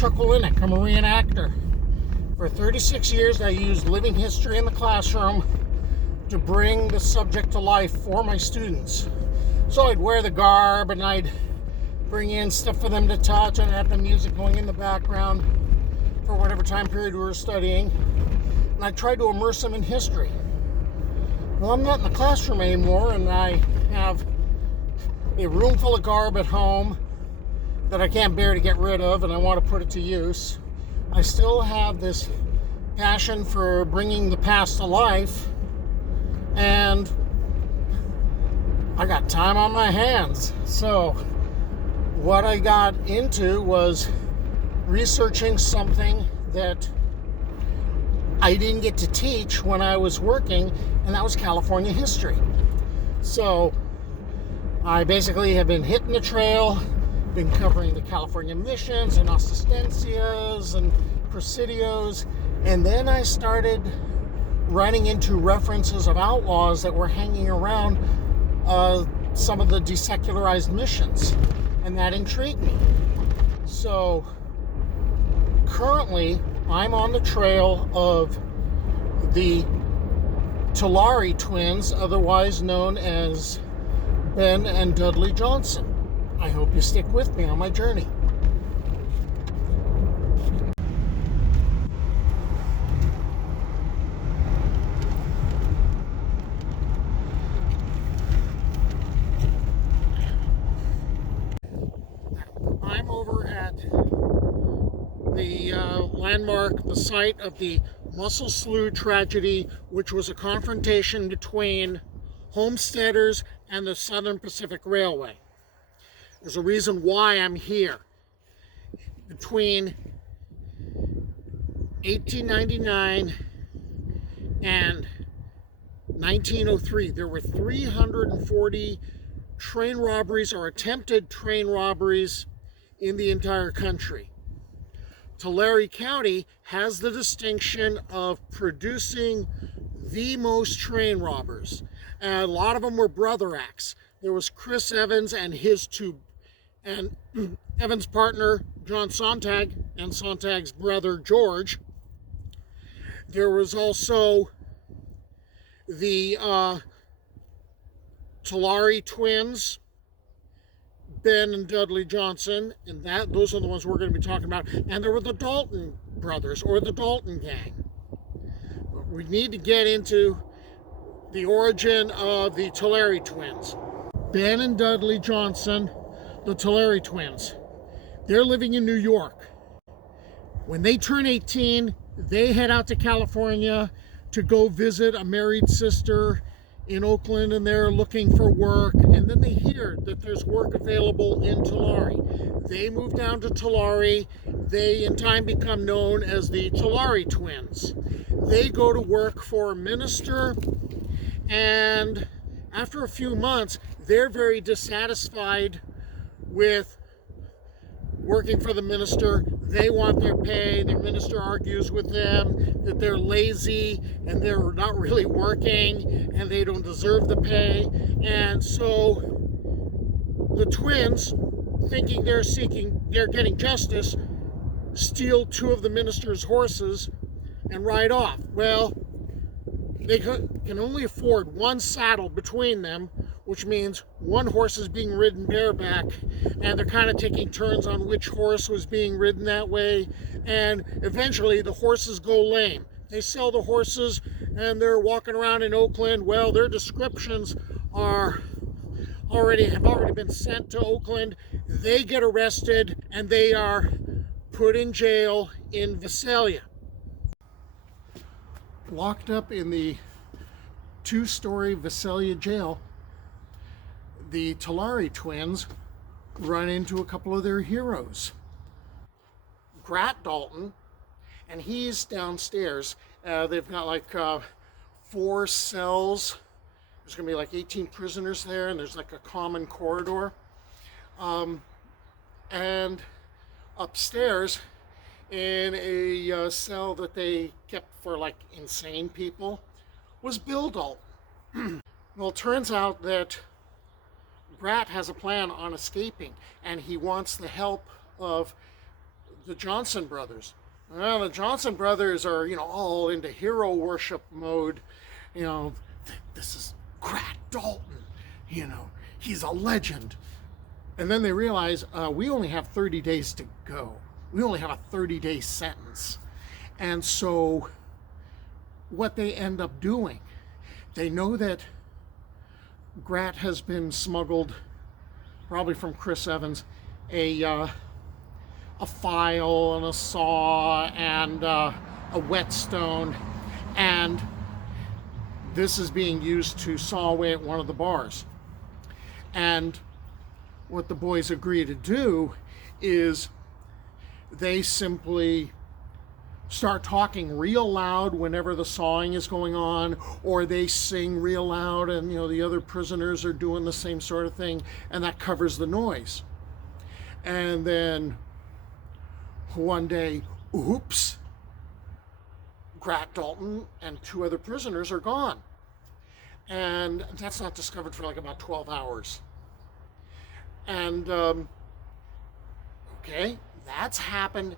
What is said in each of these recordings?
I'm a reenactor. For 36 years, I used living history in the classroom to bring the subject to life for my students. So I'd wear the garb and I'd bring in stuff for them to touch, and have the music going in the background for whatever time period we were studying. And I tried to immerse them in history. Well, I'm not in the classroom anymore, and I have a room full of garb at home that I can't bear to get rid of, and I want to put it to use. I still have this passion for bringing the past to life, and I got time on my hands. So what I got into was researching something that I didn't get to teach when I was working, and that was California history. So I basically have been hitting the trail, been covering the California missions and Asistencias and Presidios, and then I started running into references of outlaws that were hanging around some of the desecularized missions, and that intrigued me. So currently I'm on the trail of the Tulare Twins, otherwise known as Ben and Dudley Johnson. I hope you stick with me on my journey. I'm over at the landmark, the site of the Mussel Slough tragedy, which was a confrontation between homesteaders and the Southern Pacific Railway. There's a reason why I'm here. Between 1899 and 1903, there were 340 train robberies or attempted train robberies in the entire country. Tulare County has the distinction of producing the most train robbers. And a lot of them were brother acts. There was Chris Evans and Evans' partner, John Sontag, and Sontag's brother, George. There was also the Tulare Twins, Ben and Dudley Johnson, and those are the ones we're going to be talking about. And there were the Dalton Brothers, or the Dalton Gang. But we need to get into the origin of the Tulare Twins. Ben and Dudley Johnson, the Tulare Twins, they're living in New York. When they turn 18, they head out to California to go visit a married sister in Oakland, and they're looking for work, and then they hear that there's work available in Tulare. They move down to Tulare. They in time become known as the Tulare Twins. They go to work for a minister, and after a few months, they're very dissatisfied with working for the minister. They want their pay. The minister argues with them that they're lazy and they're not really working and they don't deserve the pay. And so the twins, thinking they're getting justice, steal two of the minister's horses and ride off. Well, they can only afford one saddle between them, which means one horse is being ridden bareback, and they're kind of taking turns on which horse was being ridden that way, and eventually the horses go lame. They sell the horses, and they're walking around in Oakland. Well, their descriptions have already been sent to Oakland. They get arrested, and they are put in jail in Visalia. Locked up in the two-story Visalia jail, the Tulare Twins run into a couple of their heroes. Grat Dalton, and he's downstairs. They've got like 4 cells. There's gonna be like 18 prisoners there, and there's like a common corridor. And upstairs, in a cell that they kept for like insane people, was Bill Dalton. Well, it turns out that Grat has a plan on escaping, and he wants the help of the Johnson brothers. Well, the Johnson brothers are, all into hero worship mode. This is Grat Dalton. He's a legend. And then they realize we only have 30 days to go. We only have a 30-day sentence. And so what they end up doing, they know that Grat has been smuggled, probably from Chris Evans, a file and a saw and a whetstone, and this is being used to saw away at one of the bars. And what the boys agree to do is they simply start talking real loud whenever the sawing is going on, or they sing real loud and the other prisoners are doing the same sort of thing, and that covers the noise. And then one day, oops, Grat Dalton and 2 other prisoners are gone. And that's not discovered for like about 12 hours. And okay, that's happened.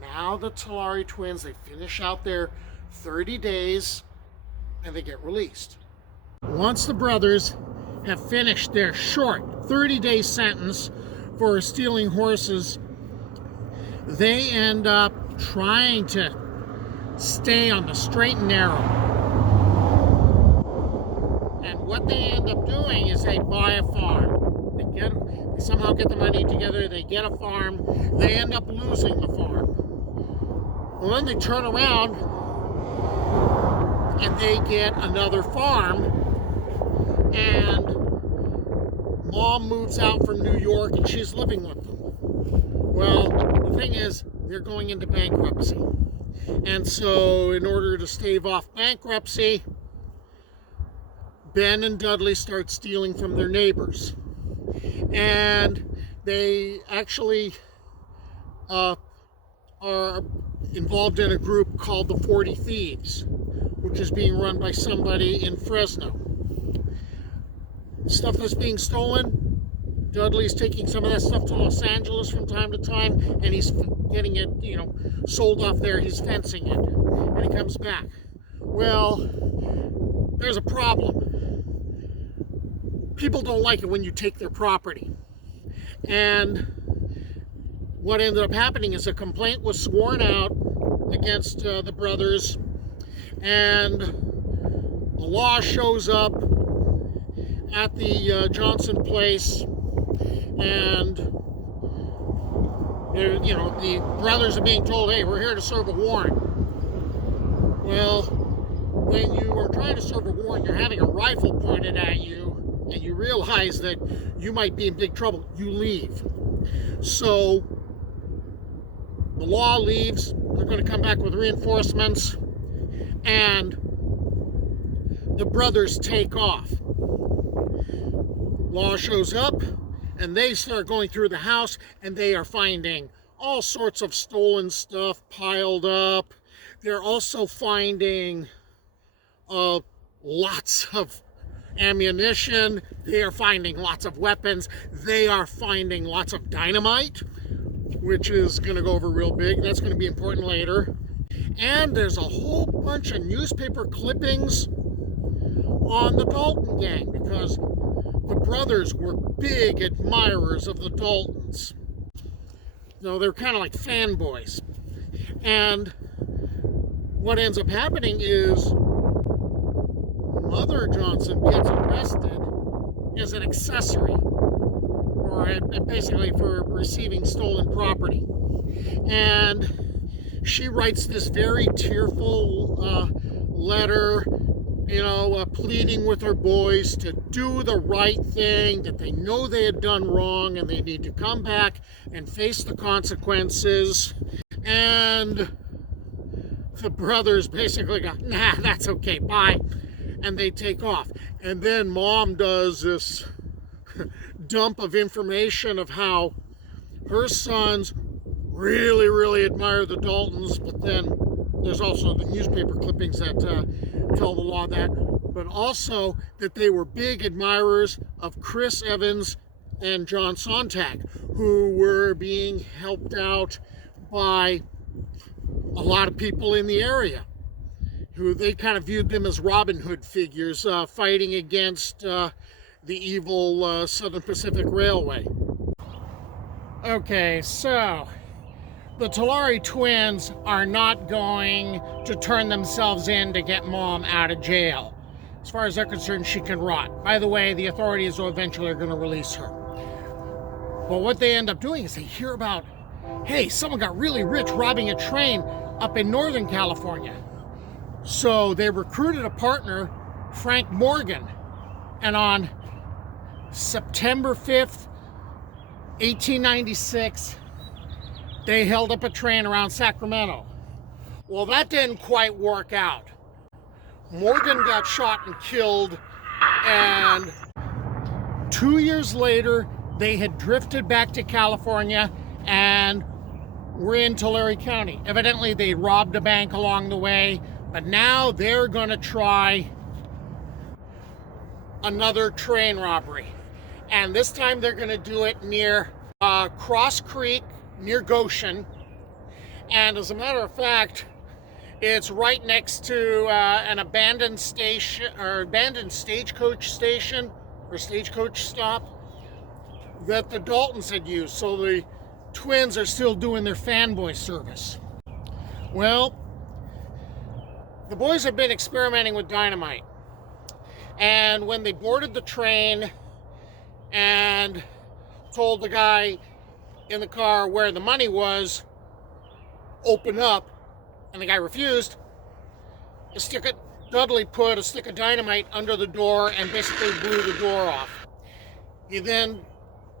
Now the Tulare Twins, they finish out their 30 days and they get released. Once the brothers have finished their short 30-day sentence for stealing horses, they end up trying to stay on the straight and narrow. And what they end up doing is they buy a farm. They somehow get the money together, they get a farm, they end up losing the farm. Well, then they turn around and they get another farm, and Mom moves out from New York and she's living with them. Well, the thing is, they're going into bankruptcy. And so in order to stave off bankruptcy, Ben and Dudley start stealing from their neighbors. And they actually are involved in a group called the 40 Thieves, which is being run by somebody in Fresno. Stuff that's being stolen, Dudley's taking some of that stuff to Los Angeles from time to time, and he's getting it, sold off there. He's fencing it, and he comes back. Well, there's a problem. People don't like it when you take their property. And what ended up happening is a complaint was sworn out against the brothers, and the law shows up at the Johnson place, and the brothers are being told, hey, we're here to serve a warrant. Well, when you are trying to serve a warrant, you're having a rifle pointed at you, and you realize that you might be in big trouble, you leave. So the law leaves, they're going to come back with reinforcements, and the brothers take off. Law shows up, and they start going through the house, and they are finding all sorts of stolen stuff piled up. They're also finding lots of ammunition. They are finding lots of weapons. They are finding lots of dynamite, which is going to go over real big. That's going to be important later. And there's a whole bunch of newspaper clippings on the Dalton Gang, because the brothers were big admirers of the Daltons. They're kind of like fanboys. And what ends up happening is Mother Johnson gets arrested as an accessory, or basically for receiving stolen property. And she writes this very tearful letter, pleading with her boys to do the right thing, that they know they had done wrong and they need to come back and face the consequences. And the brothers basically go, nah, that's okay, bye. And they take off. And then Mom does this dump of information of how her sons really, really admire the Daltons, but then there's also the newspaper clippings that tell the law that, but also that they were big admirers of Chris Evans and John Sontag, who were being helped out by a lot of people in the area, who they kind of viewed them as Robin Hood figures fighting against the evil Southern Pacific Railway. Okay, so the Tulare Twins are not going to turn themselves in to get Mom out of jail. As far as they're concerned, she can rot. By the way, the authorities will eventually are going to release her. But what they end up doing is they hear about, hey, someone got really rich robbing a train up in Northern California. So they recruited a partner, Frank Morgan, and on September 5th, 1896, they held up a train around Sacramento. Well, that didn't quite work out. Morgan got shot and killed, and 2 years later, they had drifted back to California and were in Tulare County. Evidently, they robbed a bank along the way, but now they're going to try another train robbery. And this time they're going to do it near Cross Creek, near Goshen. And as a matter of fact, it's right next to an abandoned station, or abandoned stagecoach station, or stagecoach stop that the Daltons had used. So the Twins are still doing their fanboy service. Well, the boys have been experimenting with dynamite. And when they boarded the train and told the guy in the car where the money was, open up, and the guy refused, Dudley put a stick of dynamite under the door and basically blew the door off. He then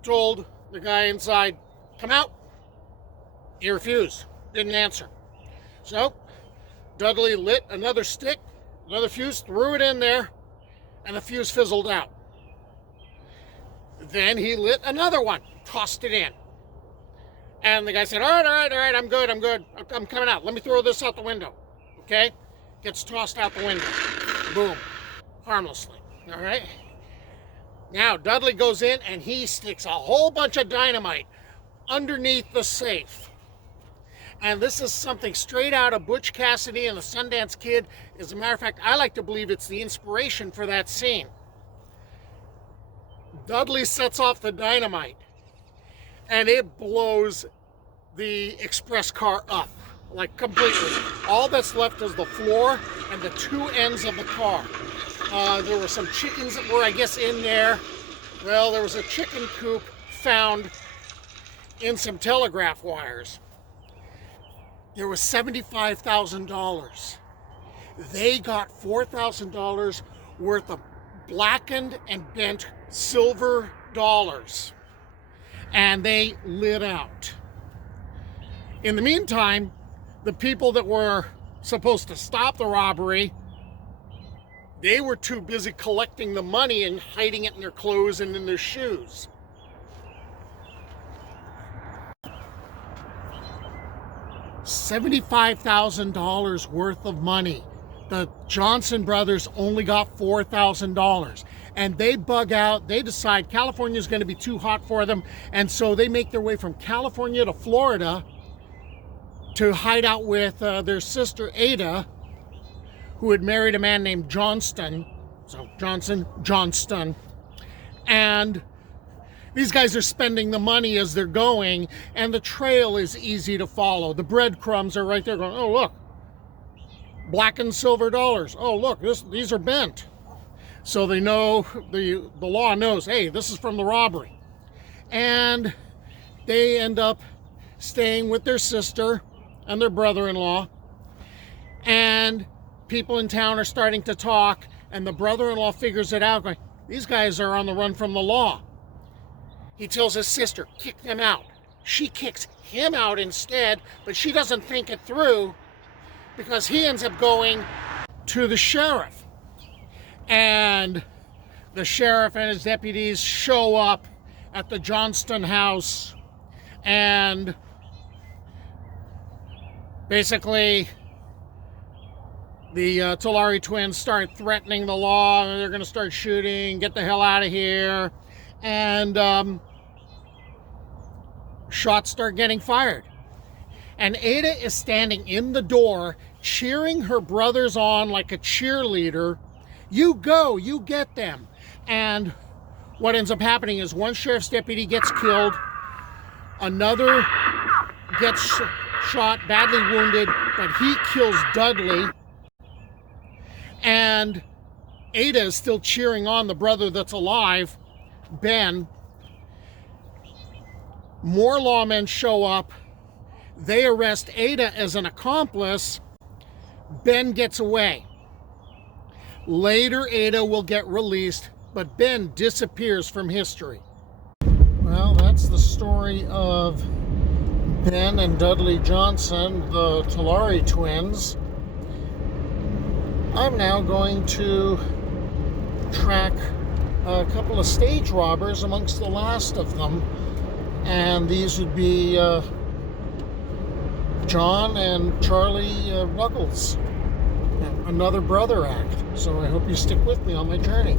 told the guy inside, come out. He refused, didn't answer. So Dudley lit another stick, another fuse, threw it in there, and the fuse fizzled out. Then he lit another one, tossed it in. And the guy said, all right, I'm good. I'm coming out. Let me throw this out the window. Okay? Gets tossed out the window. Boom. Harmlessly. All right? Now, Dudley goes in and he sticks a whole bunch of dynamite underneath the safe. And this is something straight out of Butch Cassidy and the Sundance Kid. As a matter of fact, I like to believe it's the inspiration for that scene. Dudley sets off the dynamite, and it blows the express car up, like completely. All that's left is the floor and the two ends of the car. There were some chickens that were, I guess, in there. Well, there was a chicken coop found in some telegraph wires. There was $75,000. They got $4,000 worth of blackened and bent silver dollars, and they lit out. In the meantime, the people that were supposed to stop the robbery, they were too busy collecting the money and hiding it in their clothes and in their shoes. $75,000 worth of money. The Johnson brothers only got $4,000. And they bug out. They decide California is going to be too hot for them. And so they make their way from California to Florida to hide out with their sister Ada, who had married a man named Johnston. So Johnston. And these guys are spending the money as they're going, and the trail is easy to follow. The breadcrumbs are right there going, oh, look, black and silver dollars. Oh, look, these are bent. So they know, the law knows, hey, this is from the robbery. And they end up staying with their sister and their brother-in-law. And people in town are starting to talk, and the brother-in-law figures it out, going, these guys are on the run from the law. He tells his sister, kick them out. She kicks him out instead, but she doesn't think it through because he ends up going to the sheriff. And the sheriff and his deputies show up at the Johnston house, and basically the Tulare Twins start threatening the law, and they're going to start shooting, get the hell out of here. And shots start getting fired. And Ada is standing in the door, cheering her brothers on like a cheerleader. You go, you get them. And what ends up happening is one sheriff's deputy gets killed, another gets shot, badly wounded, but he kills Dudley. And Ada is still cheering on the brother that's alive, Ben. More lawmen show up. They arrest Ada as an accomplice. Ben gets away. Later, Ada will get released, but Ben disappears from history. Well, that's the story of Ben and Dudley Johnson, the Tulare Twins. I'm now going to track a couple of stage robbers amongst the last of them, and these would be John and Charlie Ruggles, another brother act. So I hope you stick with me on my journey.